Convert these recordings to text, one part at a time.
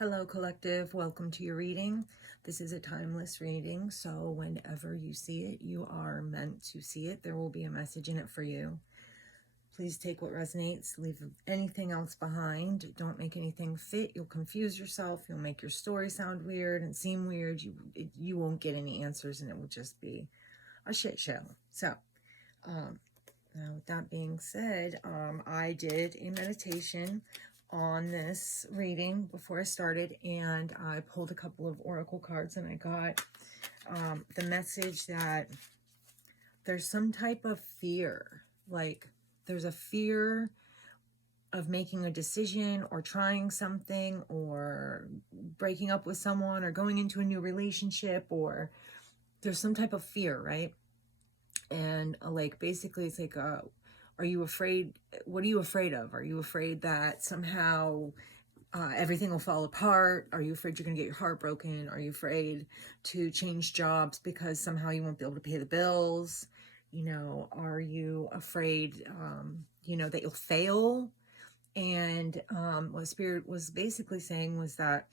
Hello, collective. Welcome to your reading. This is a timeless reading, so whenever you see it, you are meant to see it. There will be a message in it for you. Please take what resonates, leave anything else behind. Don't make anything fit. You'll confuse yourself. You'll make your story sound weird and seem weird. You won't get any answers, and it will just be a shit show. So, now with that being said, I did a meditation on this reading before I started, and I pulled a couple of oracle cards, and I got the message that there's some type of fear, like there's a fear of making a decision or trying something or breaking up with someone or going into a new relationship, or there's some type of fear, right? And like basically it's like are you afraid? What are you afraid of? Are you afraid that somehow everything will fall apart? Are you afraid you're going to get your heart broken? Are you afraid to change jobs because somehow you won't be able to pay the bills? Are you afraid, that you'll fail? And what Spirit was basically saying was that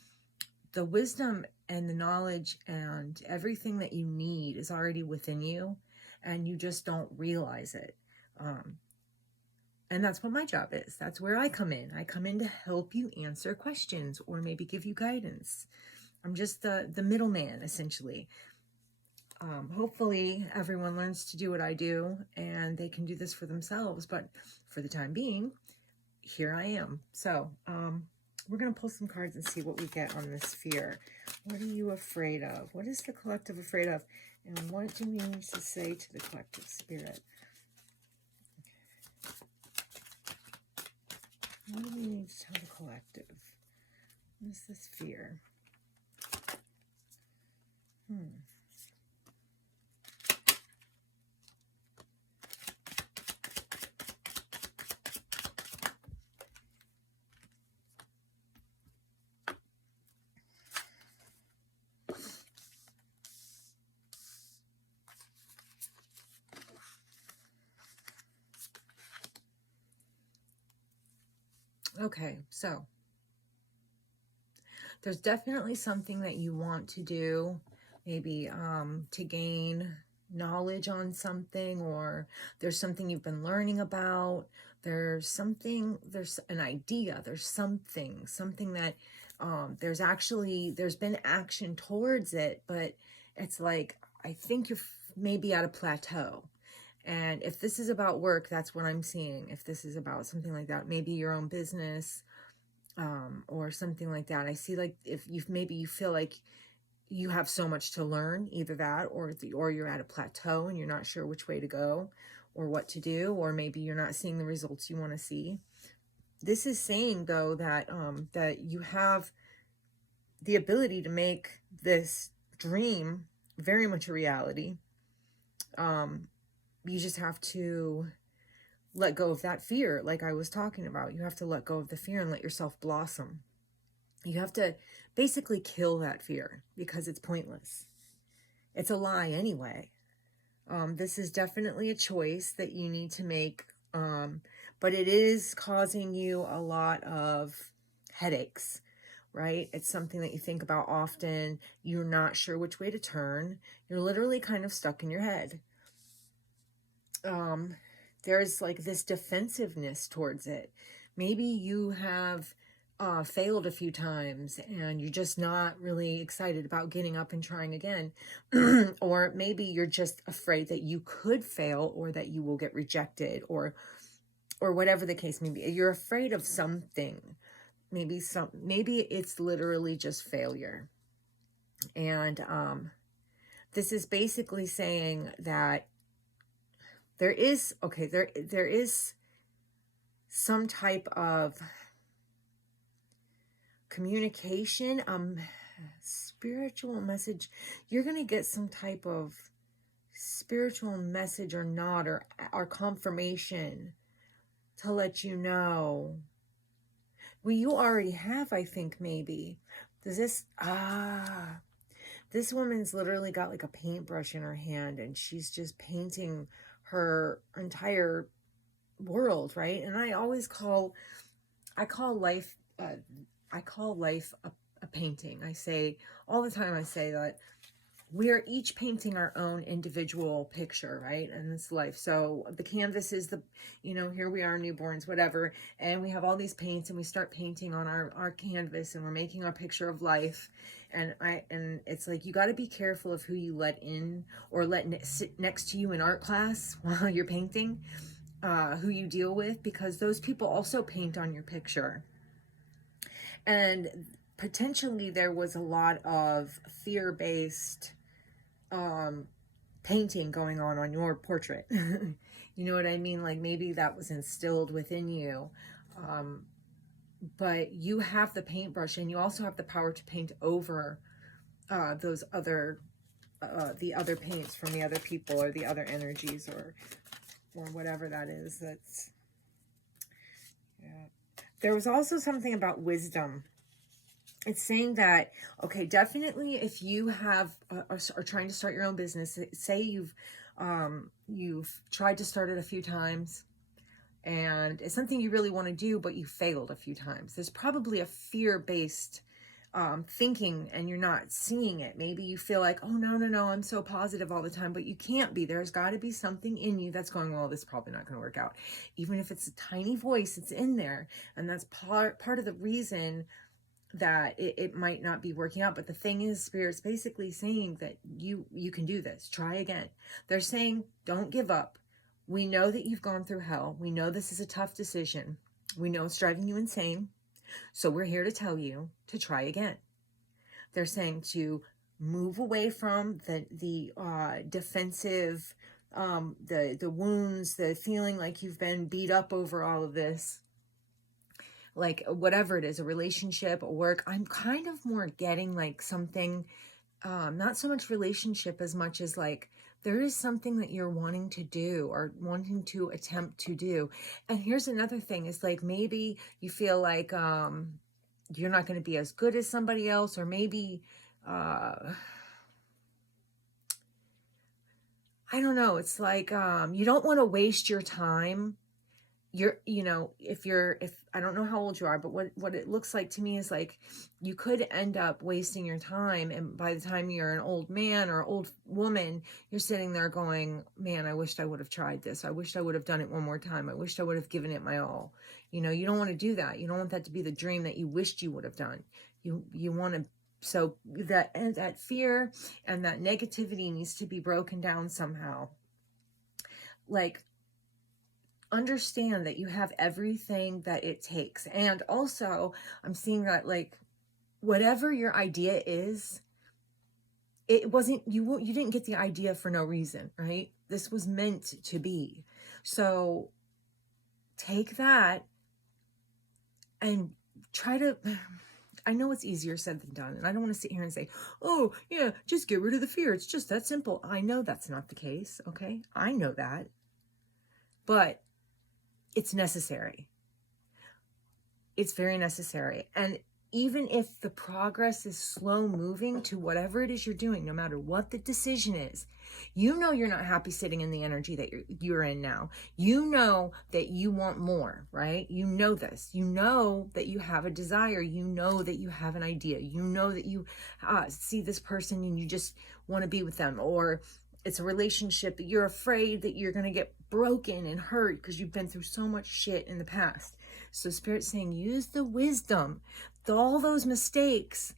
the wisdom and the knowledge and everything that you need is already within you, and you just don't realize it. And that's what my job is. That's where I come in. I come in to help you answer questions or maybe give you guidance. I'm just the middleman, essentially. Hopefully everyone learns to do what I do and they can do this for themselves. But for the time being, here I am. So we're going to pull some cards and see what we get on this fear. What are you afraid of? What is the collective afraid of? And what do we need to say to the collective spirit? What do we need to tell the collective? What is this fear? Okay, so there's definitely something that you want to do, maybe to gain knowledge on something, or there's something you've been learning about. There's an idea, there's something that there's been action towards it, but it's like, I think you're maybe at a plateau. And if this is about work, that's what I'm seeing. If this is about something like that, maybe your own business, or something like that. I see, like, if you feel like you have so much to learn, either that, or you're at a plateau and you're not sure which way to go or what to do, or maybe you're not seeing the results you want to see. This is saying, though, that that you have the ability to make this dream very much a reality. You just have to let go of that fear, like I was talking about. You have to let go of the fear and let yourself blossom. You have to basically kill that fear because it's pointless. It's a lie anyway. This is definitely a choice that you need to make, but it is causing you a lot of headaches, right? It's something that you think about often. You're not sure which way to turn. You're literally kind of stuck in your head. There's like this defensive-ness towards it. Maybe you have failed a few times and you're just not really excited about getting up and trying again. Or maybe you're just afraid that you could fail, or that you will get rejected, or whatever the case may be. You're afraid of something. Maybe it's literally just failure. And this is basically saying that there is some type of communication, spiritual message. You're going to get some type of spiritual message or nod or confirmation to let you know. Well, you already have, I think, maybe. This woman's literally got like a paintbrush in her hand and she's just painting her entire world, right? And I call life painting. I say all the time, I say that we're each painting our own individual picture, right, in this life. So the canvas is the, you know, here we are, newborns, whatever, and we have all these paints, and we start painting on our canvas, and we're making our picture of life. And it's like, you got to be careful of who you let in or let sit next to you in art class while you're painting, who you deal with, because those people also paint on your picture. And potentially there was a lot of fear-based painting going on your portrait. You know what I mean? Like, maybe that was instilled within you. But you have the paintbrush, and you also have the power to paint over those other, the other paints from the other people, or the other energies, or whatever that is. That's, yeah. There was also something about wisdom. It's saying that, okay, definitely if you have are trying to start your own business, say you've tried to start it a few times, and it's something you really want to do, but you failed a few times. There's probably a fear-based thinking, and you're not seeing it. Maybe you feel like, oh, no, I'm so positive all the time, but you can't be. There's got to be something in you that's going, well, this is probably not going to work out. Even if it's a tiny voice, it's in there. And that's part of the reason that it might not be working out. But the thing is, Spirit's basically saying that you can do this. Try again. They're saying, don't give up. We know that you've gone through hell. We know this is a tough decision. We know it's driving you insane. So we're here to tell you to try again. They're saying to move away from the defensive, the wounds, the feeling like you've been beat up over all of this. Like, whatever it is, a relationship, a work. I'm kind of more getting like something, not so much relationship as much as like, there is something that you're wanting to do or wanting to attempt to do. And here's another thing, is like, maybe you feel like you're not going to be as good as somebody else, or maybe, I don't know. It's like, you don't want to waste your time. If I don't know how old you are, but what it looks like to me is like, you could end up wasting your time. And by the time you're an old man or old woman, you're sitting there going, man, I wished I would have tried this. I wished I would have done it one more time. I wished I would have given it my all. You don't want to do that. You don't want that to be the dream that you wished you would have done. You want to, so that fear and that negativity needs to be broken down somehow. Like, understand that you have everything that it takes. And also, I'm seeing that, like, whatever your idea is, it wasn't, you didn't get the idea for no reason, right? This was meant to be. So take that and try to, I know it's easier said than done. And I don't want to sit here and say, oh yeah, just get rid of the fear. It's just that simple. I know that's not the case. Okay. I know that, but it's necessary. It's very necessary. And even if the progress is slow moving to whatever it is you're doing, no matter what the decision is, you're not happy sitting in the energy that you're in now. You know that you want more, right? You know this. You know that you have a desire. You know that you have an idea. You know that you see this person and you just want to be with them. Or it's a relationship that you're afraid that you're going to get broken and hurt because you've been through so much shit in the past. So Spirit's saying, use the wisdom. All those mistakes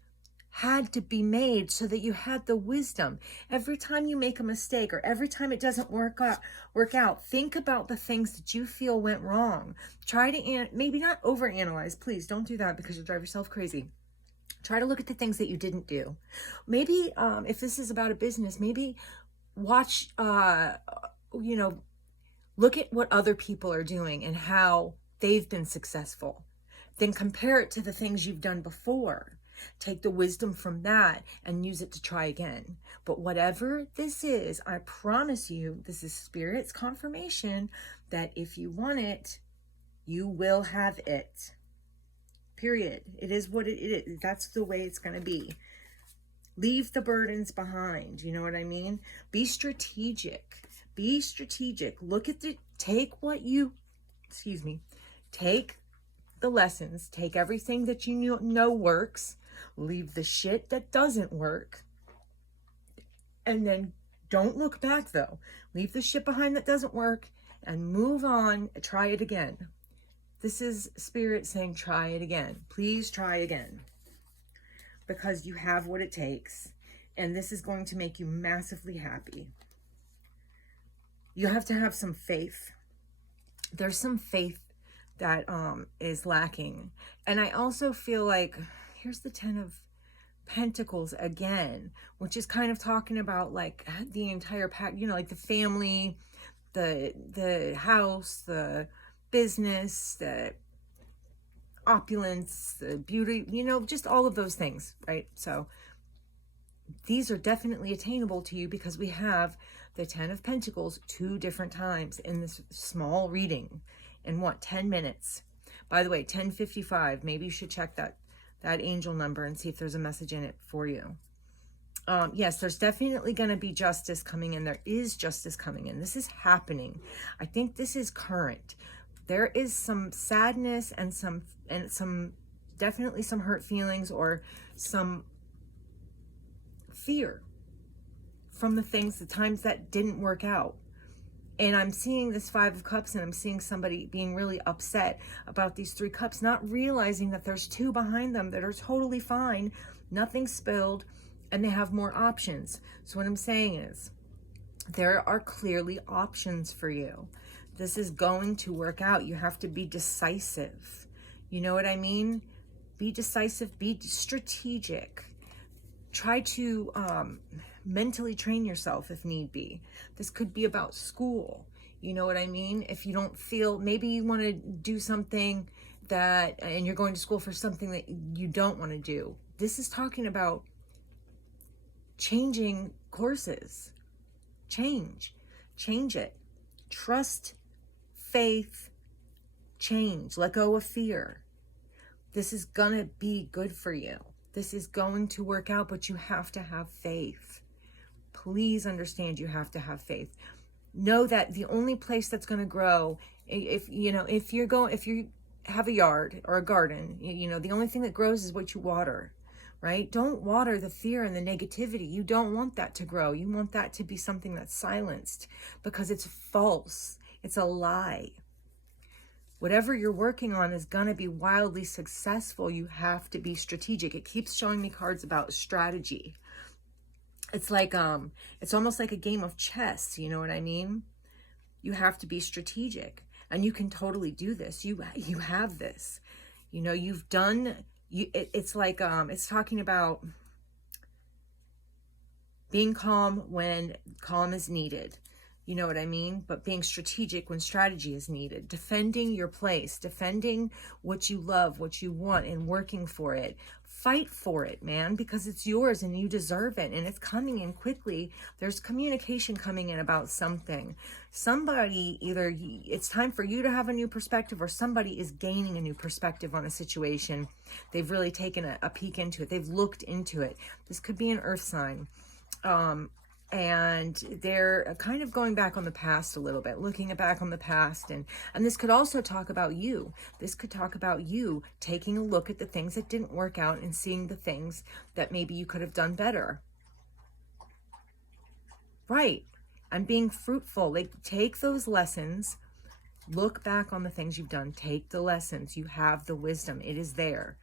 had to be made so that you had the wisdom. Every time you make a mistake, or every time it doesn't work out, think about the things that you feel went wrong. Try to, maybe not overanalyze. Please don't do that, because you'll drive yourself crazy. Try to look at the things that you didn't do. Maybe if this is about a business, maybe watch, look at what other people are doing and how they've been successful. Then compare it to the things you've done before. Take the wisdom from that and use it to try again. But whatever this is, I promise you, this is Spirit's confirmation that if you want it, you will have it. Period. It is what it is. That's the way it's going to be. Leave the burdens behind. You know what I mean? Be strategic. Be strategic. Take the lessons, take everything that you know works, Leave the shit that doesn't work. And then don't look back though. Leave the shit behind that doesn't work and move on. Try it again. This is Spirit saying, try it again. Please try again. Because you have what it takes. And this is going to make you massively happy. You have to have some faith. There's some faith that is lacking. And I also feel like, here's the 10 of Pentacles again, which is kind of talking about like the entire pack, you know, like the family, the house, the business, the opulence, the beauty, you know, just all of those things, right? So these are definitely attainable to you because we have the 10 of Pentacles 2 different times in this small reading in what, 10 minutes. By the way, 10:55, maybe you should check that angel number and see if there's a message in it for you. Yes, there's definitely going to be justice coming in. There is justice coming in. This is happening. I think this is current. There is some sadness and some definitely some hurt feelings or some fear from the times that didn't work out. And I'm seeing this 5 of Cups, and I'm seeing somebody being really upset about these 3 cups, not realizing that there's 2 behind them that are totally fine, nothing spilled, and they have more options. So what I'm saying is, there are clearly options for you. This is going to work out. You have to be decisive. You know what I mean? Be decisive, be strategic. Try to mentally train yourself if need be. This could be about school. You know what I mean? If you don't feel, maybe you want to do something and you're going to school for something that you don't want to do. This is talking about changing courses. Change it. Trust, faith, change. Let go of fear. This is gonna be good for you. This is going to work out, but you have to have faith. Please understand, you have to have faith. Know that the only place that's going to grow, if you have a yard or a garden, you know, the only thing that grows is what you water, right? Don't water the fear and the negativity. You don't want that to grow. You want that to be something that's silenced because it's false. It's a lie. Whatever you're working on is going to be wildly successful. You have to be strategic. It keeps showing me cards about strategy. It's like, it's almost like a game of chess. You know what I mean? You have to be strategic, and you can totally do this. You have this, you know, you've done, it's like, it's talking about being calm when calm is needed. You know what I mean? But being strategic when strategy is needed. Defending your place. Defending what you love, what you want, and working for it. Fight for it, man, because it's yours and you deserve it. And it's coming in quickly. There's communication coming in about something. Somebody, either it's time for you to have a new perspective, or somebody is gaining a new perspective on a situation. They've really taken a peek into it. They've looked into it. This could be an earth sign. And they're kind of going back on the past a little bit, looking back on the past. And this could also talk about you. This could talk about you taking a look at the things that didn't work out and seeing the things that maybe you could have done better. Right. And being fruitful. Like, take those lessons, look back on the things you've done, take the lessons. You have the wisdom. It is there.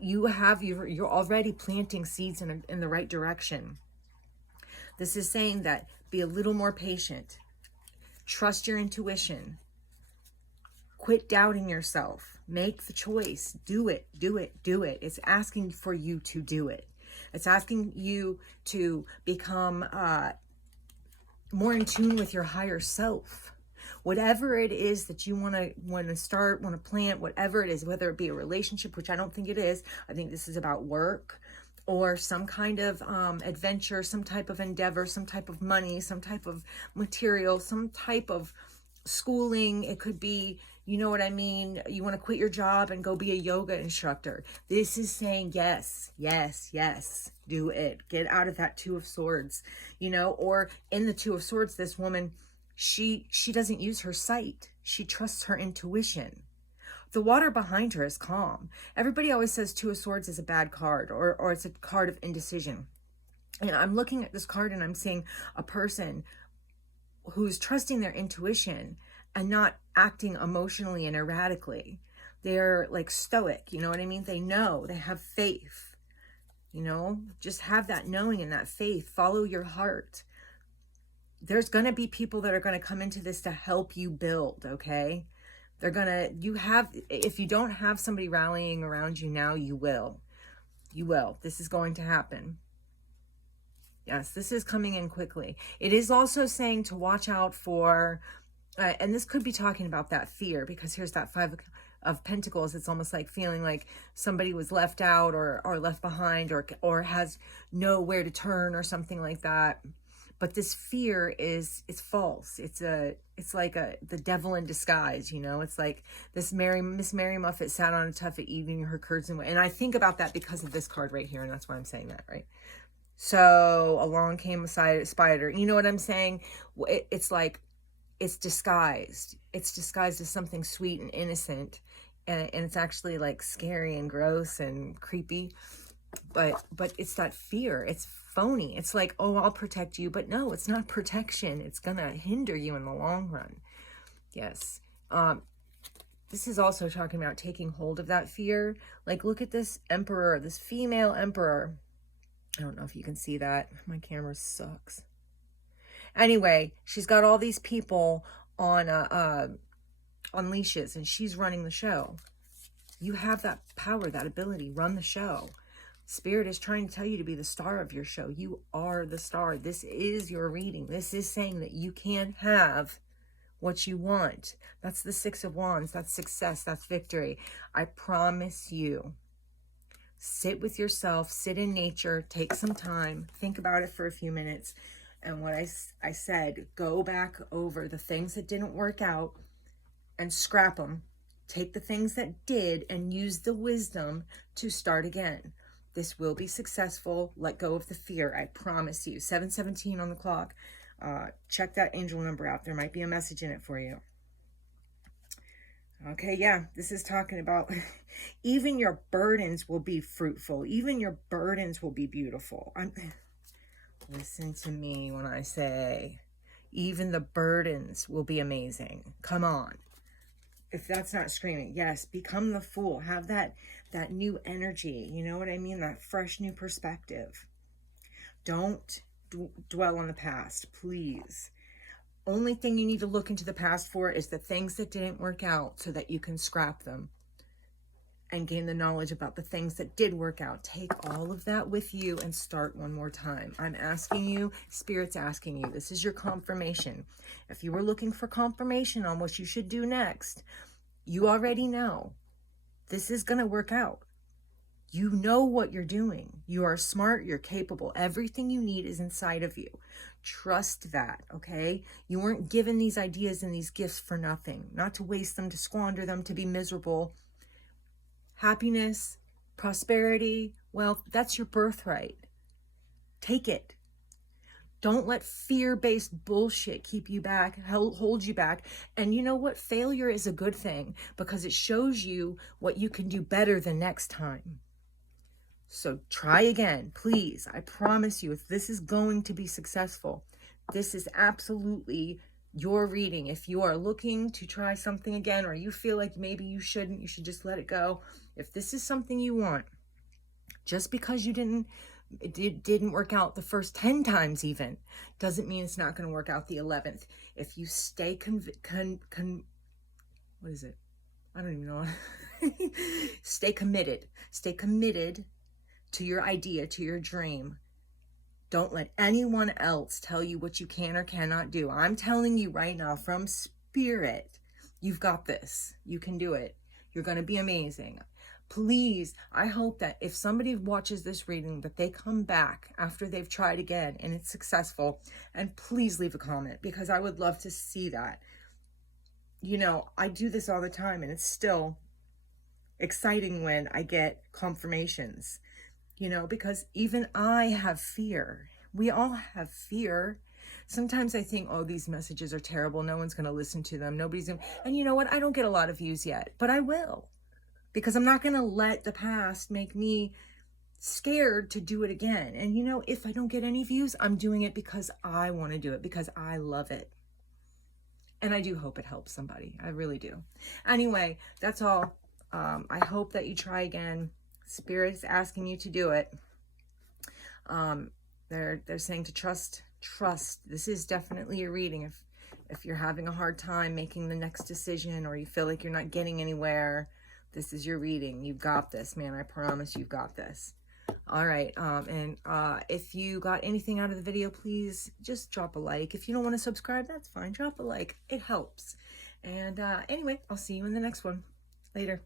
You're already planting seeds in the right direction. This is saying that be a little more patient. Trust your intuition. Quit doubting yourself. Make the choice. Do it, do it, do it. It's asking for you to do it. It's asking you to become more in tune with your higher self. Whatever it is that you want to start, want to plant, whatever it is, whether it be a relationship, which I don't think it is. I think this is about work, or some kind of adventure, some type of endeavor, some type of money, some type of material, some type of schooling. It could be, you know what I mean? You want to quit your job and go be a yoga instructor. This is saying yes, yes, yes, do it. Get out of that 2 of Swords, you know, or in the 2 of Swords, this woman, she doesn't use her sight. She trusts her intuition. The water behind her is calm. Everybody always says Two of Swords is a bad card, or it's a card of indecision. And I'm looking at this card and I'm seeing a person who's trusting their intuition and not acting emotionally and erratically. They're like stoic, you know what I mean? They know, they have faith, you know, just have that knowing and that faith. Follow your heart. There's going to be people that are going to come into this to help you build, okay? They're going to, if you don't have somebody rallying around you now, you will. You will. This is going to happen. Yes, this is coming in quickly. It is also saying to watch out for, and this could be talking about that fear, because here's that Five of Pentacles. It's almost like feeling like somebody was left out or left behind, or has nowhere to turn or something like that. But this fear it's false. It's like the devil in disguise, you know. It's like this Miss Mary Muffet sat on a tuffet eating her curds and whey. And I think about that because of this card right here, and that's why I'm saying that, right? So along came a spider. You know what I'm saying? It's like it's disguised. It's disguised as something sweet and innocent, and it's actually like scary and gross and creepy. But it's that fear. It's phony. It's like, oh, I'll protect you. But no, it's not protection. It's gonna hinder you in the long run. Yes. This is also talking about taking hold of that fear. Like, look at this emperor, this female emperor. I don't know if you can see that. My camera sucks. Anyway, she's got all these people on leashes, and she's running the show. You have that power, that ability. Run the show. Spirit is trying to tell you to be the star of your show. You are the star. This is your reading. This is saying that you can have what you want. That's the Six of Wands. That's success. That's victory. I promise you. Sit with yourself, sit in nature, take some time, think about it for a few minutes. And what I said, go back over the things that didn't work out and scrap them. Take the things that did and use the wisdom to start again. This will be successful. Let go of the fear. I promise you. 7:17 on the clock. Check that angel number out. There might be a message in it for you. Okay, yeah, this is talking about even your burdens will be fruitful. Even your burdens will be beautiful. Listen to me when I say even the burdens will be amazing. Come on. If that's not screaming, yes, become the fool. Have that new energy. You know what I mean? That fresh new perspective. Don't dwell on the past, please. Only thing you need to look into the past for is the things that didn't work out, so that you can scrap them and gain the knowledge about the things that did work out. Take all of that with you and start one more time. I'm asking you, Spirit's asking you. This is your confirmation. If you were looking for confirmation on what you should do next, you already know. This is going to work out. You know what you're doing. You are smart. You're capable. Everything you need is inside of you. Trust that, okay? You weren't given these ideas and these gifts for nothing. Not to waste them, to squander them, to be miserable. Happiness, prosperity, wealth, that's your birthright. Take it. Don't let fear-based bullshit keep you back, hold you back. And you know what? Failure is a good thing, because it shows you what you can do better the next time. So try again, please. I promise you, if this is going to be successful, this is absolutely your reading. If you are looking to try something again, or you feel like maybe you shouldn't, you should just let it go. If this is something you want, just because it didn't work out the first 10 times even, doesn't mean it's not going to work out the 11th. If you stay what is it? I don't even know. Stay committed. Stay committed to your idea, to your dream. Don't let anyone else tell you what you can or cannot do. I'm telling you right now from Spirit, you've got this. You can do it. You're going to be amazing. Please, I hope that if somebody watches this reading, that they come back after they've tried again and it's successful. And please leave a comment, because I would love to see that. You know, I do this all the time, and it's still exciting when I get confirmations. You know, because even I have fear. We all have fear. Sometimes I think, oh, these messages are terrible. No one's going to listen to them. Nobody's going to, and you know what? I don't get a lot of views yet, but I will, because I'm not going to let the past make me scared to do it again. And you know, if I don't get any views, I'm doing it because I want to do it, because I love it. And I do hope it helps somebody. I really do. Anyway, that's all. I hope that you try again. Spirit's asking you to do it. They're saying to trust. This is definitely a reading. If you're having a hard time making the next decision, or you feel like you're not getting anywhere, this is your reading. You've got this, man. I promise you've got this. All right. If you got anything out of the video, please just drop a like. If you don't want to subscribe, that's fine. Drop a like. It helps. And anyway, I'll see you in the next one. Later.